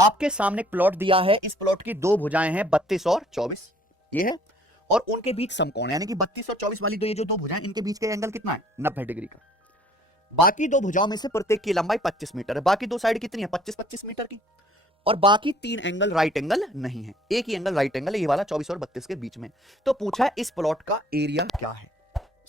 आपके सामने एक प्लॉट दिया है, इस प्लॉट की दो भुजाएं हैं 32 और 24, ये है, और उनके बीच समकोण यानी कि 32 और 24 वाली ये जो दो भुजाएं, इनके बीच का एंगल कितना है 90 डिग्री का। बाकी दो भुजाओं में से प्रत्येक की लंबाई 25 मीटर है, बाकी दो साइड कितनी है 25-25 मीटर की, और बाकी तीन एंगल राइट एंगल नहीं है, एक ही एंगल राइट एंगल है, ये वाला 24 और 32 के बीच में। तो पूछा है इस प्लॉट का एरिया क्या है।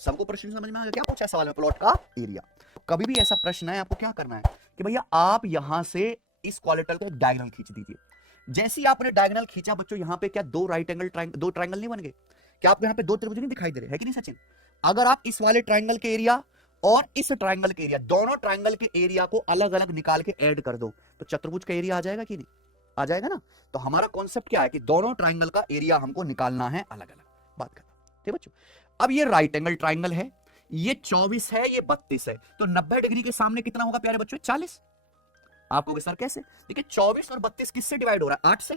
सबको प्रश्न समझ में आ गया क्या पूछा है सवाल में, प्लॉट का एरिया। कभी भी ऐसा प्रश्न है आपको क्या करना है कि भैया आप यहां से इस क्वाड्रेंटल को डायगोनल खींच दीजिए। जैसे ही आपने डायगोनल खींचा बच्चों, यहां पे क्या दो राइट एंगल दो ट्रायंगल नहीं बन गए क्या आपको, यहां पे दो त्रिभुज नहीं दिखाई दे रहे है कि नहीं सचिन। अगर आप इस वाले ट्रायंगल के एरिया और इस ट्रायंगल के एरिया, दोनों ट्रायंगल के एरिया को अलग अलग निकाल के ऐड कर दो तो चतुर्भुज का एरिया आ जाएगा कि नहीं, आ जाएगा ना। तो हमारा कॉन्सेप्ट क्या है कि दोनों ट्रायंगल का एरिया हमको निकालना है अलग अलग, बात करना ठीक बच्चों। अब ये राइट एंगल ट्रायंगल है, ये 24 है, ये 32 है, तो 90 डिग्री के सामने कितना होगा प्यारे बच्चों 40। आपको सर कैसे, देखिए 24 और 32 किससे डिवाइड हो रहा है 8 से,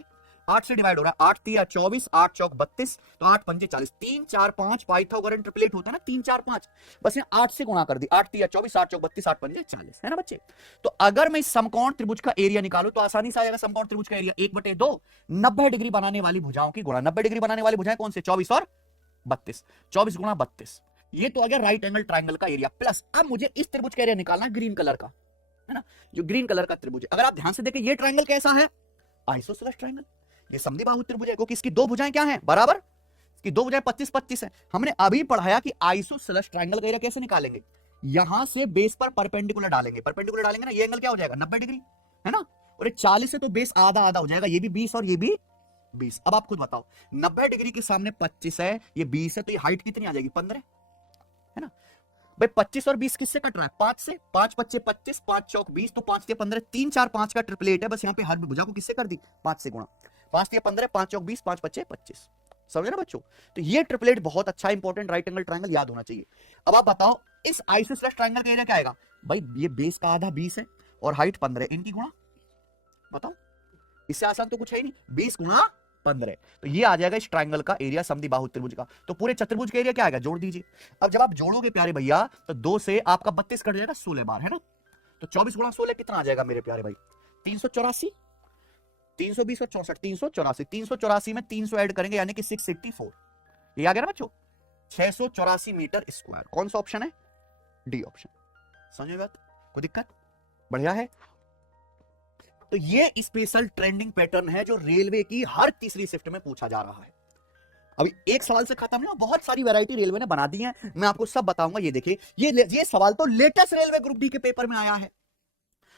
8 से डिवाइड हो रहा है, 8 तिया 24, 8 चौक 32, तो 8 पंजे 40, 3 4 5 पाइथागोरन ट्रिपलेट होता है ना 3 4 5, बस यहाँ 8 से गुणा कर दी, 8 तिया 24, 8 चौक 32, 8 पंजे 40 है ना बच्चे। तो अगर मैं इस समकोण त्रिभुज का एरिया निकालूं तो आसानी से आ जाएगा समकोण त्रिभुज का एरिया 1/2, 90 डिग्री बनाने वाली भुजाओं की गुणा, 90 डिग्री बनाने वाली भुजाएं कौन से 24 और 32, 24 गुणा 32, ये तो आ गया राइट एंगल ट्रायंगल का एरिया। प्लस अब मुझे इस त्रिभुज का एरिया निकालना ग्रीन कलर का, है ना, जो ग्रीन कलर का त्रिभुज है। अगर आप ध्यान से देखें ये ट्रायंगल कैसा है, आइसोसेलेस ट्रायंगल, ये समद्विबाहु त्रिभुज है क्योंकि इसकी दो भुजाएं क्या हैं बराबर, इसकी दो भुजाएं 25-25 है। हमने अभी पढ़ाया कि आइसोसेलेस ट्रायंगल का एरिया कैसे निकालेंगे, यहां से बेस पर परपेंडिकुलर डालेंगे, परपेंडिकुलर डालेंगे ना, ये एंगल क्या हो जाएगा 90 डिग्री, है ना, और 40 से तो बेस आधा आधा हो जाएगा, ये भी 20 और ये भी 20। अब आप खुद बताओ 90 डिग्री के सामने 25 है, ये 20 है, तो ये हाइट कितनी आ जाएगी 15, है ना भाई। 25 और 20 किससे कट रहा है 5 से, 5 पच्चे 25, 5 चौक 20, तो 5 तिया 15, 3 4 5 का ट्रिपलेट है, बस यहाँ पे हर भुजा को किससे कर दी 5 से गुणा, 5 तिया 15, 5 चौक 20, 5 पच्चे 25, समझे ना बच्चों। तो ये ट्रिपलेट बहुत अच्छा इंपॉर्टेंट राइट एंगल ट्रायंगल याद होना चाहिए। अब आप बताओ इस आइसोसेलेस ट्रायंगल का एरिया क्या आएगा भाई, ये बेस का आधा 20 है और हाइट 15 है, इनकी गुणा बताओ, इससे आसान तो कुछ है ही नहीं, 20 गुणा 15, तो ये आ जाएगा इस ट्रायंगल का एरिया समद्विबाहु त्रिभुज का। तो पूरे चतुर्भुज का एरिया क्या आएगा जोड़ दीजिए। अब जब आप जोड़ोगे प्यारे भैया तो 2 से आपका 32 कट जाएगा 16 बार, है ना, तो 24 गुणा 16 कितना आ जाएगा मेरे प्यारे भाई 384, 320 और 64 384, 384 में 300 ऐड करेंगे यानी कि 684, ये आ गया ना बच्चों 684 मीटर स्क्वायर। कौन सा ऑप्शन है, डी ऑप्शन, समझे बात, कोई दिक्कत, बढ़िया है। तो ये स्पेशल ट्रेंडिंग पैटर्न है जो रेलवे की हर तीसरी शिफ्ट में पूछा जा रहा है। अभी एक सवाल से खत्म नहीं, बहुत सारी वैरायटी रेलवे ने बना दी है, मैं आपको सब बताऊंगा। ये देखिए ये सवाल तो लेटेस्ट रेलवे ग्रुप डी के पेपर में आया है।